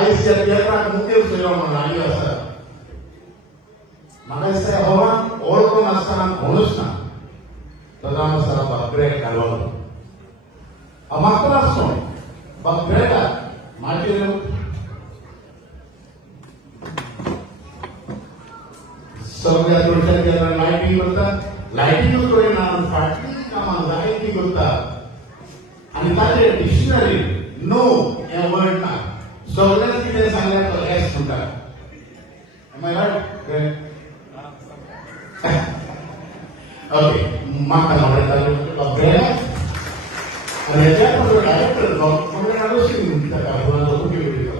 Ayah siap tiatr mungkin sudah mengalami asal. Maka saya bawa orang masalah bonusnya, tentang masalah upgrade kalau. Amat langsung upgrade material. Sebagai tulisan kita lighting berita, lighting itu yang nama factory nama lighting berita. Ani tadi dictionary no yang word na. So let's kita sangat to S sudah. Am I right? Okay, maka mereka itu upgrade. Ada siapa yang director? Mereka harus ini kita kawan untuk video.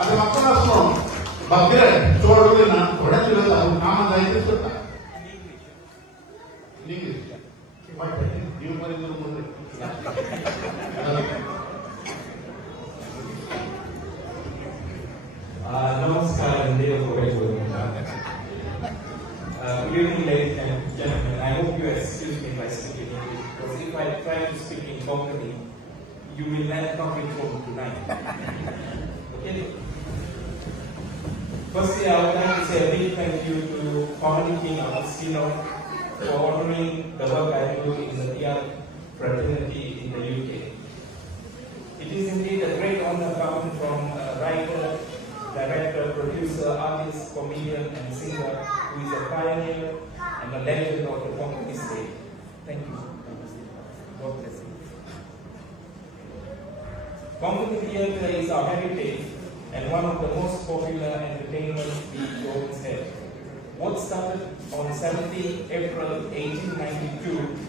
Ada masalah soal upgrade. Soal itu na, orang juga tahu nama saya itu sudah. English. What? You are in the room. Namaskar and Dev Good evening, ladies and gentlemen. I hope you excuse me if I speak in English, because if I try to speak in Konkani, you will not come in home tonight. Okay? Firstly, I would like to say a big thank you to Konkani King Agostinho for honoring the work I do in the tiatr fraternity in the UK. It is indeed a great honor coming from a writer, director, producer, artist, comedian, and singer who is a pioneer and a legend of the Konkani stage. Thank you. God bless you. Konkani theatre is our heritage and one of the most popular entertainments the Romans had. What started on 17 April 1892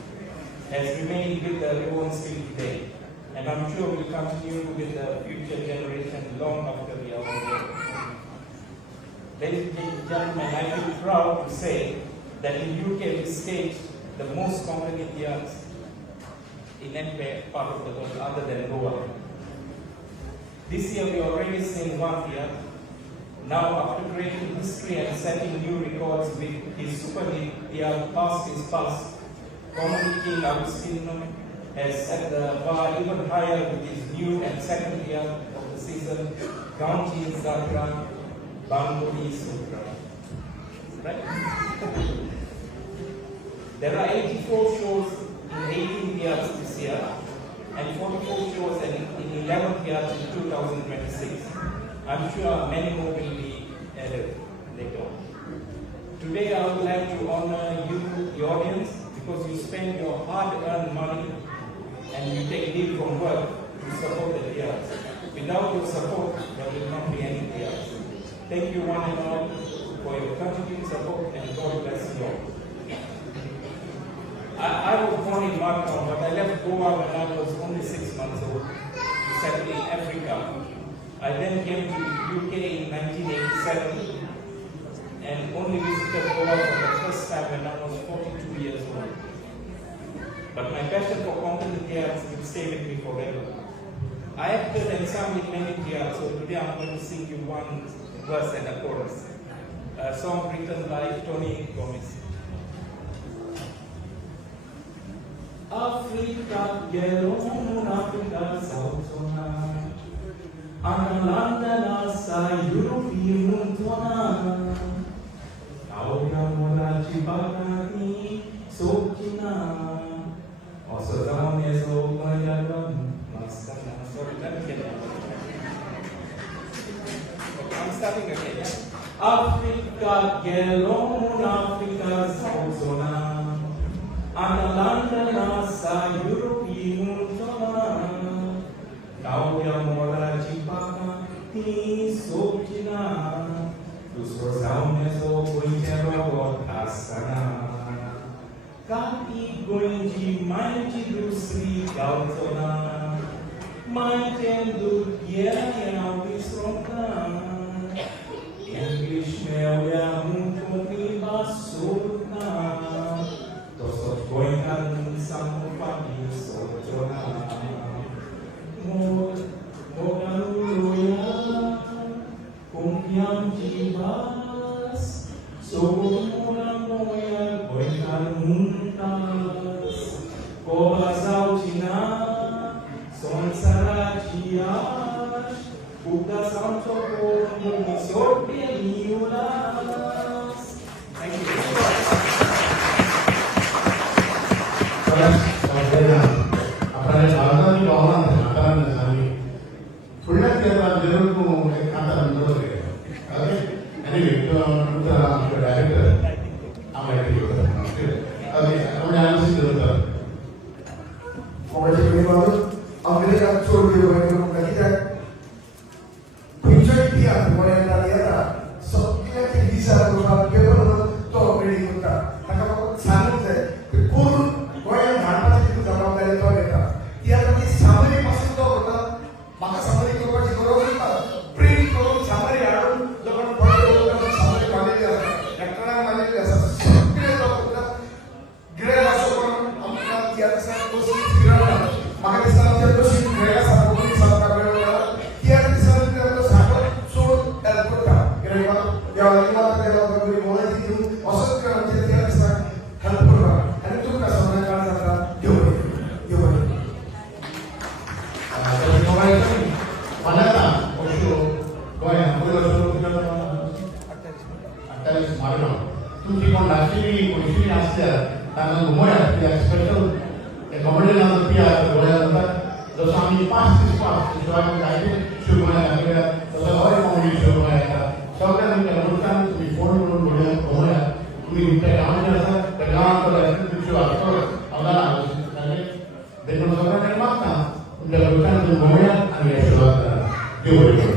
has remained with the Romans till today, and I'm sure will continue with the future generation long after we are all dead. Ladies and gentlemen, I feel proud to say that in UK we staged the most Konkani theatres in any part of the world other than Goa. This year we already seen one theatre. Now, after creating history and setting new records with his superhit tiatr Past is Past, Konkani King Agostinho has set the bar even higher with his new and second tiatr of the season, GANVCHI ZATRA BHAN'GODDI SOTRA. Right? There are 84 shows in 18 theatres this year and 44 shows in 11 theatres in 2026. I'm sure many more will be added later on. Today I would like to honor you, the audience, because you spend your hard-earned money and you take leave from work to support the theatres. Without your support, there will not be any theatres. Thank you one and all for your continued support, and God bless you all. I was born in Markham, but I left Goa when I was only 6 months old to settle in Africa. I then came to the UK in 1987 and only visited Goa for the first time when I was 42 years old. But my passion for Konkani theatres will stay with me forever. I acted and sung in many theatres, so today I'm going to sing you one verse and a chorus. A song written by Tony Gomez. Africa, Gelon, Africa, South Zona. Analanda sa European Tona. Kauya mola chibakani sokina. Also down is over yadam. Sorry, let me get that. Okay, I'm starting again, yeah? Africa, Gelon, Africa, South Zona. Analanda sa European Tona. Kauya mola chibaka ti sokina. Lusrosam meso pointero asana. Kati goinji manji dusri gautona. Mantendu yaya wisronka. English meoya muntoni basurna. Tosot goinkan samupani sojona. Mogaluya kumpiam jibas Sogumura moya goikan muntas Kobasau china Tiatr, Buddha Santo Sorte Miulas. Thank you. आपल्याला भारताची भावना हाताळायला सांगली पुण्यात गेला जरूर एक खाता बरोबर आहे आणि डायरेक्टर आम्हाला आलोचित होतं कोणाच्या वेळेवर अमेरिका चोरली वगैरे कित्याक खंयच्याय तियात्र गोंयांत येता सगळ्याक दिसा पेपर तो रेडी करता ताका फकत सांगूंक जाय करून गोंयांत हाडपाची ती जबाबदारी तो घेता तियात्राची सामरी पासून तो करता म्हाका सामरी करपाची गरज ना प्रिंट करून सामरी हाडून लोकांक पळोवन सामरी मारलेली आसा एक्टरांक मारलेली आसा सगळे तो करता गिरेल असो पण आमकां तियात्राक बसून फिरवला म्हाका दिसता आमच्या बशीन गिरेला सारको कोणी सारका मेळ्ळा तियात्र दिसांनी तो सारको सोड हेल्प करता कित्याक ह्या मात्र देवा बरी मोलाची दिवन असोच आमच्या तियात्र दिसाक हेल्प करता आनी तुमकां सगळ्यांक काळ जाता देव बरें तुमची कोण नाशिली पैशी असल्या त्यांना घुमवण्यात स्पेशल कॉमेडी नावाचं तियात्र गोंयांत जसं आम्ही 5 दीस शिवाय जायते शो गोंयांत घातल्या तसं हय कॉमेडी शो गोंयांत येता सगळ्या तुमच्या लोकांक तुम्ही फोन करून गोंयांत घुमवल्यात तुम्ही तुमच्या गांवांत जे आसा त्या गांवांत शो आसतलोच हांगा देखून सगळ्यांक मागता तुमच्या लोकांक तुम्ही घुमवल्यात आनी हे सुरवात करा देव बरें करूं.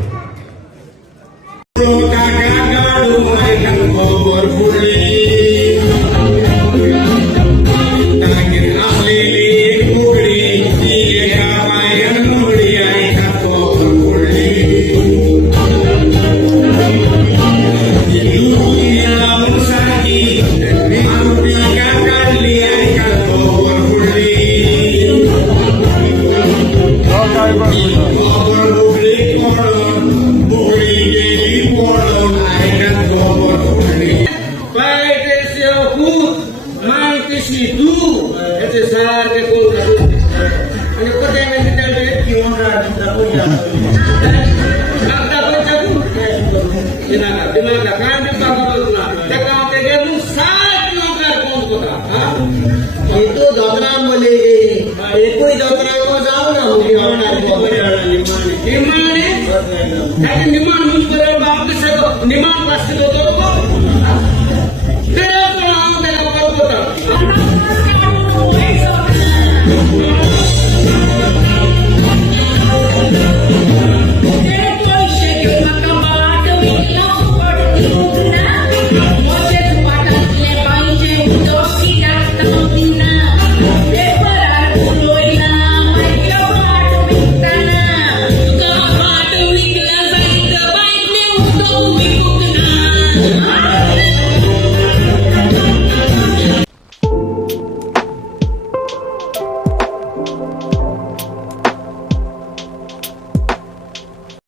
निमान मुझ पर बाप से निमान पास होतो